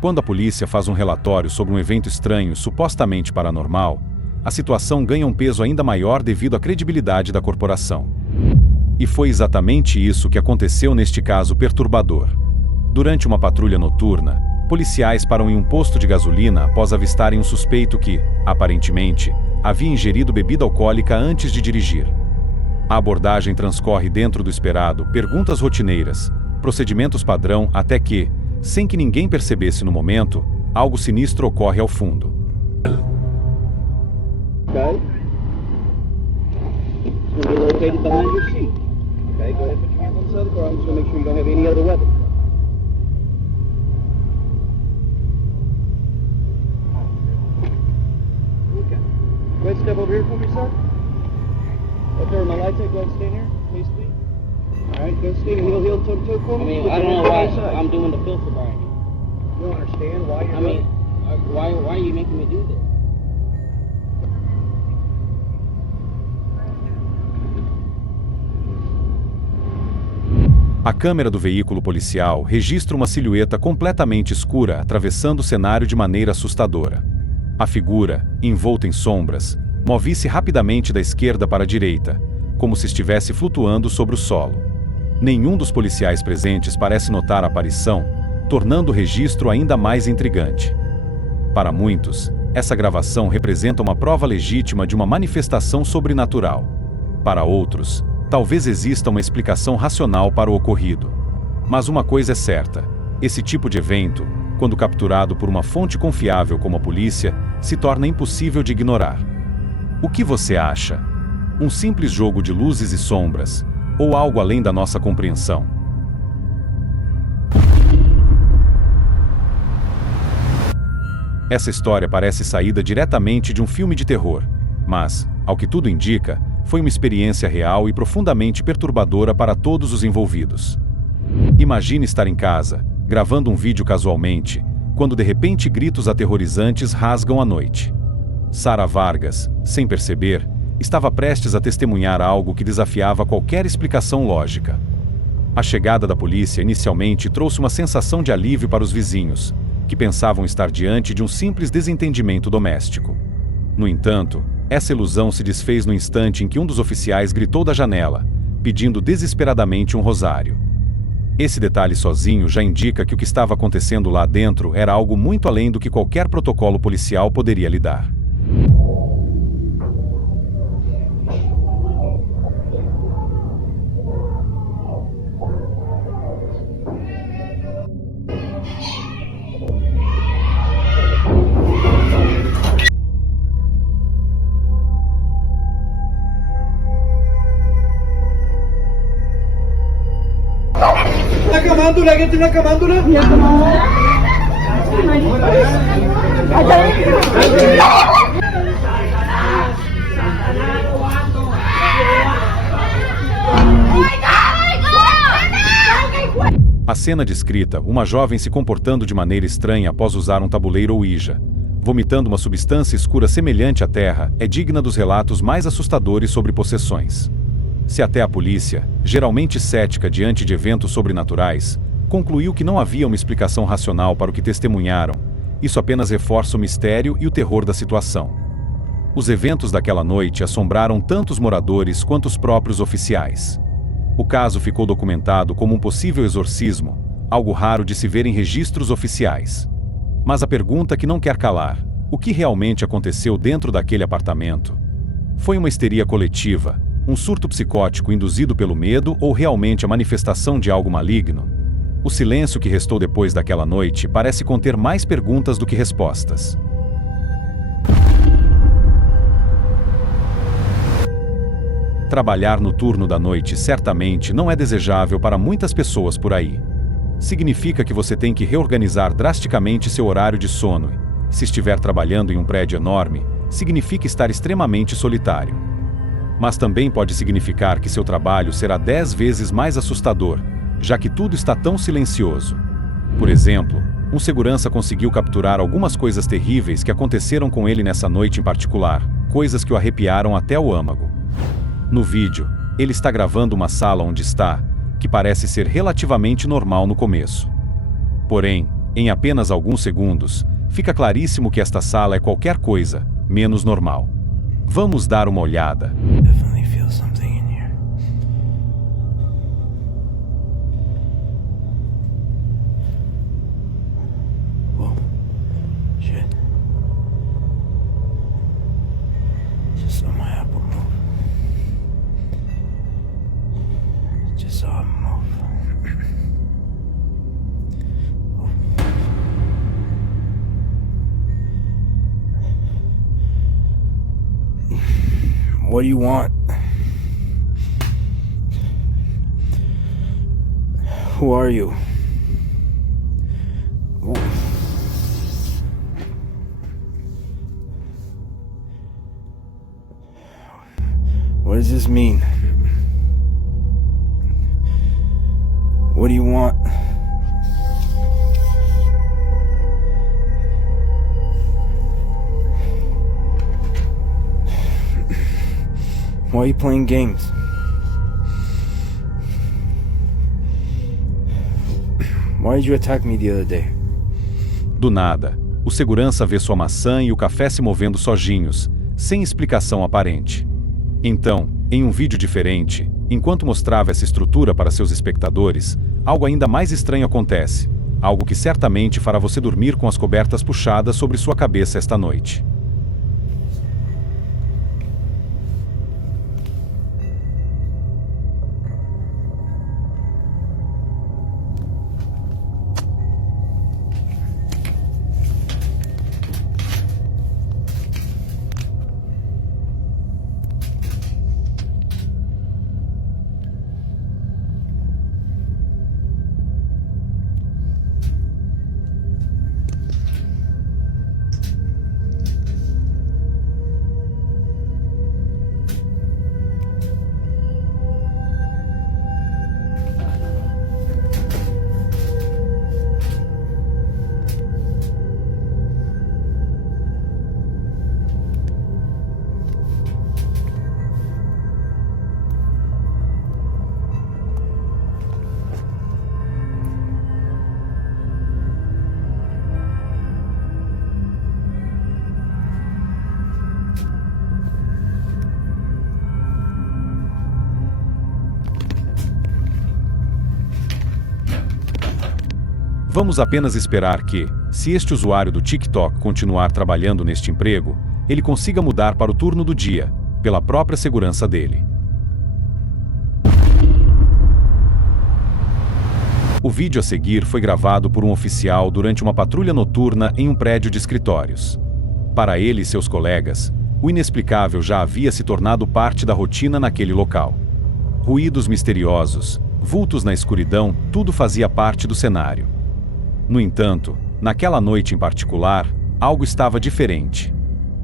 Quando a polícia faz um relatório sobre um evento estranho supostamente paranormal, a situação ganha um peso ainda maior devido à credibilidade da corporação. E foi exatamente isso que aconteceu neste caso perturbador. Durante uma patrulha noturna, policiais param em um posto de gasolina após avistarem um suspeito que, aparentemente, havia ingerido bebida alcoólica antes de dirigir. A abordagem transcorre dentro do esperado, perguntas rotineiras, procedimentos padrão até que, sem que ninguém percebesse no momento, algo sinistro ocorre ao fundo. Okay. It's going to be located behind your seat. Okay, go ahead and put your hands on the side of the car. I'm just going to make sure you don't have any other weapon. Okay. Go ahead and step over here for me, sir. Up there on my lights, go ahead and stand here. Please, please. All right, go stand heel toe for me. I don't know why I'm doing the filter grinding. You don't understand why you're doing it? Why are you making me do this? A câmera do veículo policial registra uma silhueta completamente escura atravessando o cenário de maneira assustadora. A figura, envolta em sombras, move-se rapidamente da esquerda para a direita, como se estivesse flutuando sobre o solo. Nenhum dos policiais presentes parece notar a aparição, tornando o registro ainda mais intrigante. Para muitos, essa gravação representa uma prova legítima de uma manifestação sobrenatural. Para outros, talvez exista uma explicação racional para o ocorrido. Mas uma coisa é certa: esse tipo de evento, quando capturado por uma fonte confiável como a polícia, se torna impossível de ignorar. O que você acha? Um simples jogo de luzes e sombras, ou algo além da nossa compreensão? Essa história parece saída diretamente de um filme de terror, mas, ao que tudo indica, foi uma experiência real e profundamente perturbadora para todos os envolvidos. Imagine estar em casa, gravando um vídeo casualmente, quando de repente gritos aterrorizantes rasgam a noite. Sarah Vargas, sem perceber, estava prestes a testemunhar algo que desafiava qualquer explicação lógica. A chegada da polícia inicialmente trouxe uma sensação de alívio para os vizinhos, que pensavam estar diante de um simples desentendimento doméstico. No entanto, essa ilusão se desfez no instante em que um dos oficiais gritou da janela, pedindo desesperadamente um rosário. Esse detalhe sozinho já indica que o que estava acontecendo lá dentro era algo muito além do que qualquer protocolo policial poderia lhe dar. Camándula, ¿quién tiene una camándula? A cena descrita, uma jovem se comportando de maneira estranha após usar um tabuleiro Ouija, vomitando uma substância escura semelhante à terra, é digna dos relatos mais assustadores sobre possessões. Se até a polícia, geralmente cética diante de eventos sobrenaturais, concluiu que não havia uma explicação racional para o que testemunharam, isso apenas reforça o mistério e o terror da situação. Os eventos daquela noite assombraram tanto os moradores quanto os próprios oficiais. O caso ficou documentado como um possível exorcismo, algo raro de se ver em registros oficiais. Mas a pergunta que não quer calar: o que realmente aconteceu dentro daquele apartamento? Foi uma histeria coletiva, um surto psicótico induzido pelo medo ou realmente a manifestação de algo maligno? O silêncio que restou depois daquela noite parece conter mais perguntas do que respostas. Trabalhar no turno da noite certamente não é desejável para muitas pessoas por aí. Significa que você tem que reorganizar drasticamente seu horário de sono. Se estiver trabalhando em um prédio enorme, significa estar extremamente solitário. Mas também pode significar que seu trabalho será 10 vezes mais assustador, já que tudo está tão silencioso. Por exemplo, um segurança conseguiu capturar algumas coisas terríveis que aconteceram com ele nessa noite em particular, coisas que o arrepiaram até o âmago. No vídeo, ele está gravando uma sala onde está, que parece ser relativamente normal no começo. Porém, Em apenas alguns segundos, fica claríssimo que esta sala é qualquer coisa, menos normal. Vamos dar uma olhada. Definitely feel something in here. Whoa. Shit. Just saw my apple move. Just saw him move. What do you want? Who are you? What does this mean? What do you want? Why are you playing games? Why did you attack me the other day? Do nada, o segurança vê sua maçã e o café se movendo sozinhos, sem explicação aparente. Então, em um vídeo diferente, enquanto mostrava essa estrutura para seus espectadores, algo ainda mais estranho acontece. Algo que certamente fará você dormir com as cobertas puxadas sobre sua cabeça esta noite. Vamos apenas esperar que, se este usuário do TikTok continuar trabalhando neste emprego, ele consiga mudar para o turno do dia, pela própria segurança dele. O vídeo a seguir foi gravado por um oficial durante uma patrulha noturna em um prédio de escritórios. Para ele e seus colegas, o inexplicável já havia se tornado parte da rotina naquele local. Ruídos misteriosos, vultos na escuridão, tudo fazia parte do cenário. No entanto, naquela noite em particular, algo estava diferente.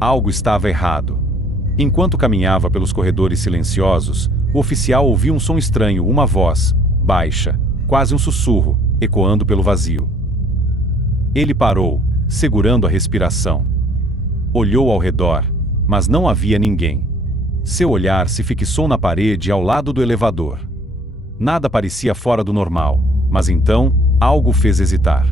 Algo estava errado. Enquanto caminhava pelos corredores silenciosos, o oficial ouviu um som estranho, uma voz, baixa, quase um sussurro, ecoando pelo vazio. Ele parou, segurando a respiração. Olhou ao redor, mas não havia ninguém. Seu olhar se fixou na parede ao lado do elevador. Nada parecia fora do normal, mas então, algo fez hesitar.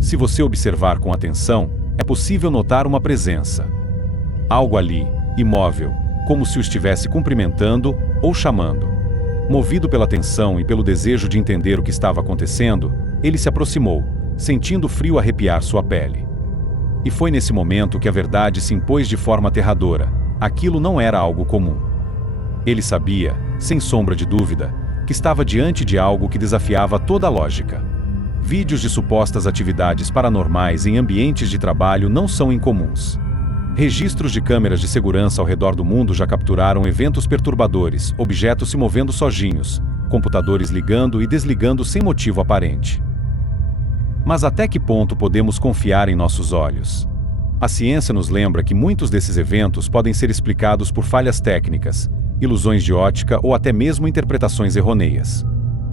Se você observar com atenção, é possível notar uma presença. Algo ali, imóvel, como se o estivesse cumprimentando ou chamando. Movido pela tensão e pelo desejo de entender o que estava acontecendo, ele se aproximou, sentindo o frio arrepiar sua pele. E foi nesse momento que a verdade se impôs de forma aterradora. Aquilo não era algo comum. Ele sabia, sem sombra de dúvida, que estava diante de algo que desafiava toda a lógica. Vídeos de supostas atividades paranormais em ambientes de trabalho não são incomuns. Registros de câmeras de segurança ao redor do mundo já capturaram eventos perturbadores, objetos se movendo sozinhos, computadores ligando e desligando sem motivo aparente. Mas até que ponto podemos confiar em nossos olhos? A ciência nos lembra que muitos desses eventos podem ser explicados por falhas técnicas, ilusões de ótica ou até mesmo interpretações errôneas.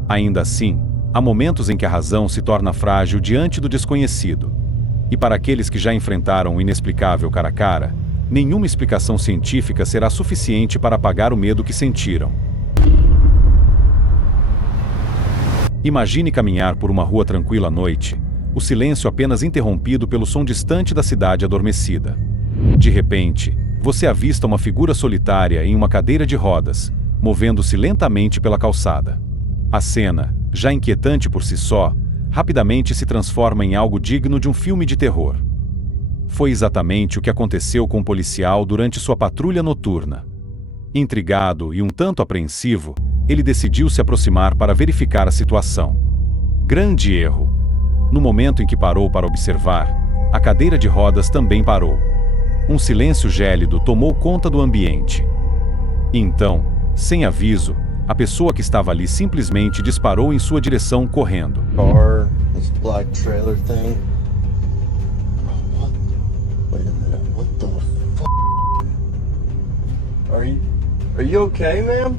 Ainda assim, há momentos em que a razão se torna frágil diante do desconhecido. E para aqueles que já enfrentaram o inexplicável cara a cara, nenhuma explicação científica será suficiente para apagar o medo que sentiram. Imagine caminhar por uma rua tranquila à noite, o silêncio apenas interrompido pelo som distante da cidade adormecida. De repente, você avista uma figura solitária em uma cadeira de rodas, movendo-se lentamente pela calçada. A cena, já inquietante por si só, rapidamente se transforma em algo digno de um filme de terror. Foi exatamente o que aconteceu com o policial durante sua patrulha noturna. Intrigado e um tanto apreensivo, ele decidiu se aproximar para verificar a situação. Grande erro! No momento em que parou para observar, a cadeira de rodas também parou. Um silêncio gélido tomou conta do ambiente. Então, sem aviso, a pessoa que estava ali simplesmente disparou em sua direção correndo. Car, this black trailer thing. What? Wait a minute. What the f***? Are you okay, ma'am?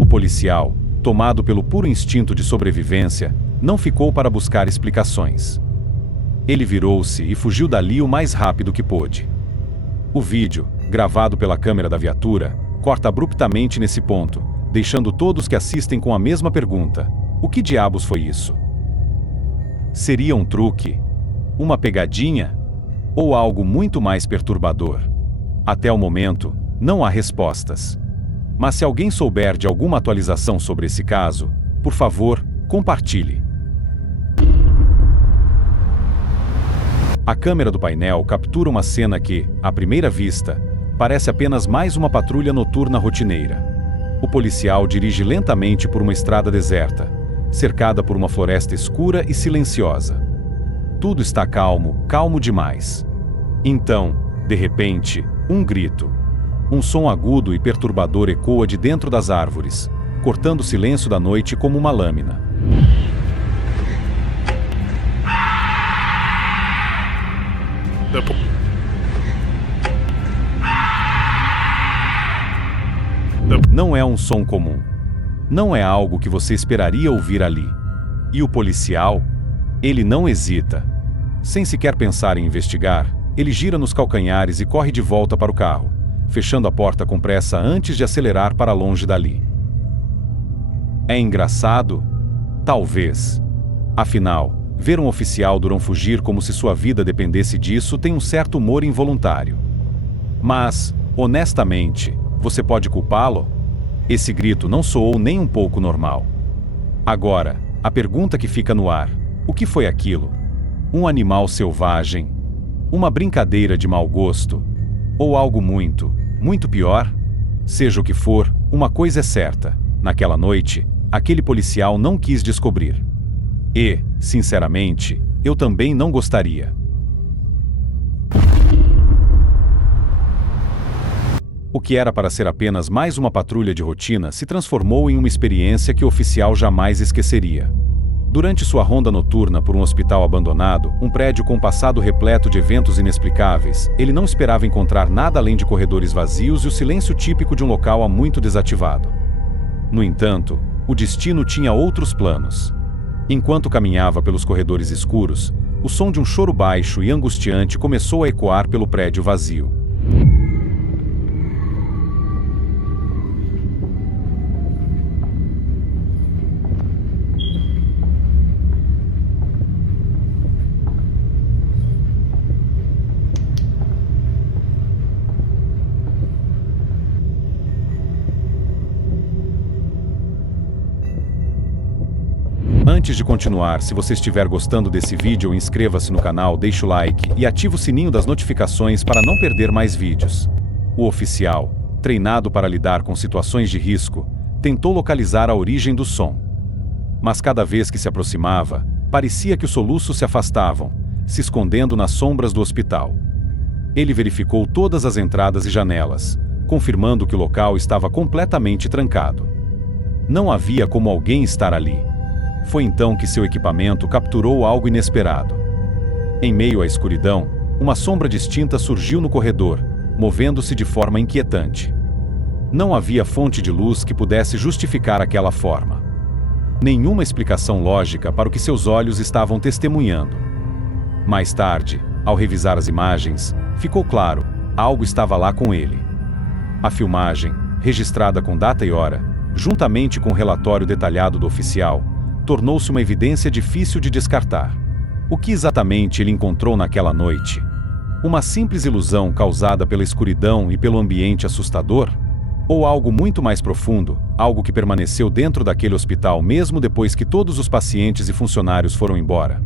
O policial, tomado pelo puro instinto de sobrevivência, não ficou para buscar explicações. Ele virou-se e fugiu dali o mais rápido que pôde. O vídeo, gravado pela câmera da viatura, corta abruptamente nesse ponto, deixando todos que assistem com a mesma pergunta: o que diabos foi isso? Seria um truque? Uma pegadinha? Ou algo muito mais perturbador? Até o momento, não há respostas. Mas se alguém souber de alguma atualização sobre esse caso, por favor, compartilhe. A câmera do painel captura uma cena que, à primeira vista, parece apenas mais uma patrulha noturna rotineira. O policial dirige lentamente por uma estrada deserta, cercada por uma floresta escura e silenciosa. Tudo está calmo, calmo demais. Então, de repente, um grito. Um som agudo e perturbador ecoa de dentro das árvores, cortando o silêncio da noite como uma lâmina. Não é um som comum. Não é algo que você esperaria ouvir ali. E o policial? Ele não hesita. Sem sequer pensar em investigar, ele gira nos calcanhares e corre de volta para o carro, fechando a porta com pressa antes de acelerar para longe dali. É engraçado? Talvez. Afinal, ver um oficial durão fugir como se sua vida dependesse disso tem um certo humor involuntário. Mas, honestamente, você pode culpá-lo? Esse grito não soou nem um pouco normal. Agora, a pergunta que fica no ar: o que foi aquilo? Um animal selvagem? Uma brincadeira de mau gosto? Ou algo muito, muito pior? Seja o que for, uma coisa é certa: naquela noite, aquele policial não quis descobrir. E, sinceramente, eu também não gostaria. O que era para ser apenas mais uma patrulha de rotina se transformou em uma experiência que o oficial jamais esqueceria. Durante sua ronda noturna por um hospital abandonado, um prédio com um passado repleto de eventos inexplicáveis, ele não esperava encontrar nada além de corredores vazios e o silêncio típico de um local há muito desativado. No entanto, o destino tinha outros planos. Enquanto caminhava pelos corredores escuros, o som de um choro baixo e angustiante começou a ecoar pelo prédio vazio. Antes de continuar, se você estiver gostando desse vídeo, inscreva-se no canal, deixe o like e ative o sininho das notificações para não perder mais vídeos. O oficial, treinado para lidar com situações de risco, tentou localizar a origem do som. Mas cada vez que se aproximava, parecia que os soluços se afastavam, se escondendo nas sombras do hospital. Ele verificou todas as entradas e janelas, confirmando que o local estava completamente trancado. Não havia como alguém estar ali. Foi então que seu equipamento capturou algo inesperado. Em meio à escuridão, uma sombra distinta surgiu no corredor, movendo-se de forma inquietante. Não havia fonte de luz que pudesse justificar aquela forma. Nenhuma explicação lógica para o que seus olhos estavam testemunhando. Mais tarde, ao revisar as imagens, ficou claro, algo estava lá com ele. A filmagem, registrada com data e hora, juntamente com o relatório detalhado do oficial, tornou-se uma evidência difícil de descartar. O que exatamente ele encontrou naquela noite? Uma simples ilusão causada pela escuridão e pelo ambiente assustador? Ou algo muito mais profundo, algo que permaneceu dentro daquele hospital mesmo depois que todos os pacientes e funcionários foram embora?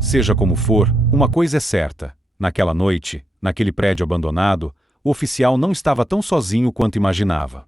Seja como for, uma coisa é certa: naquela noite, naquele prédio abandonado, o oficial não estava tão sozinho quanto imaginava.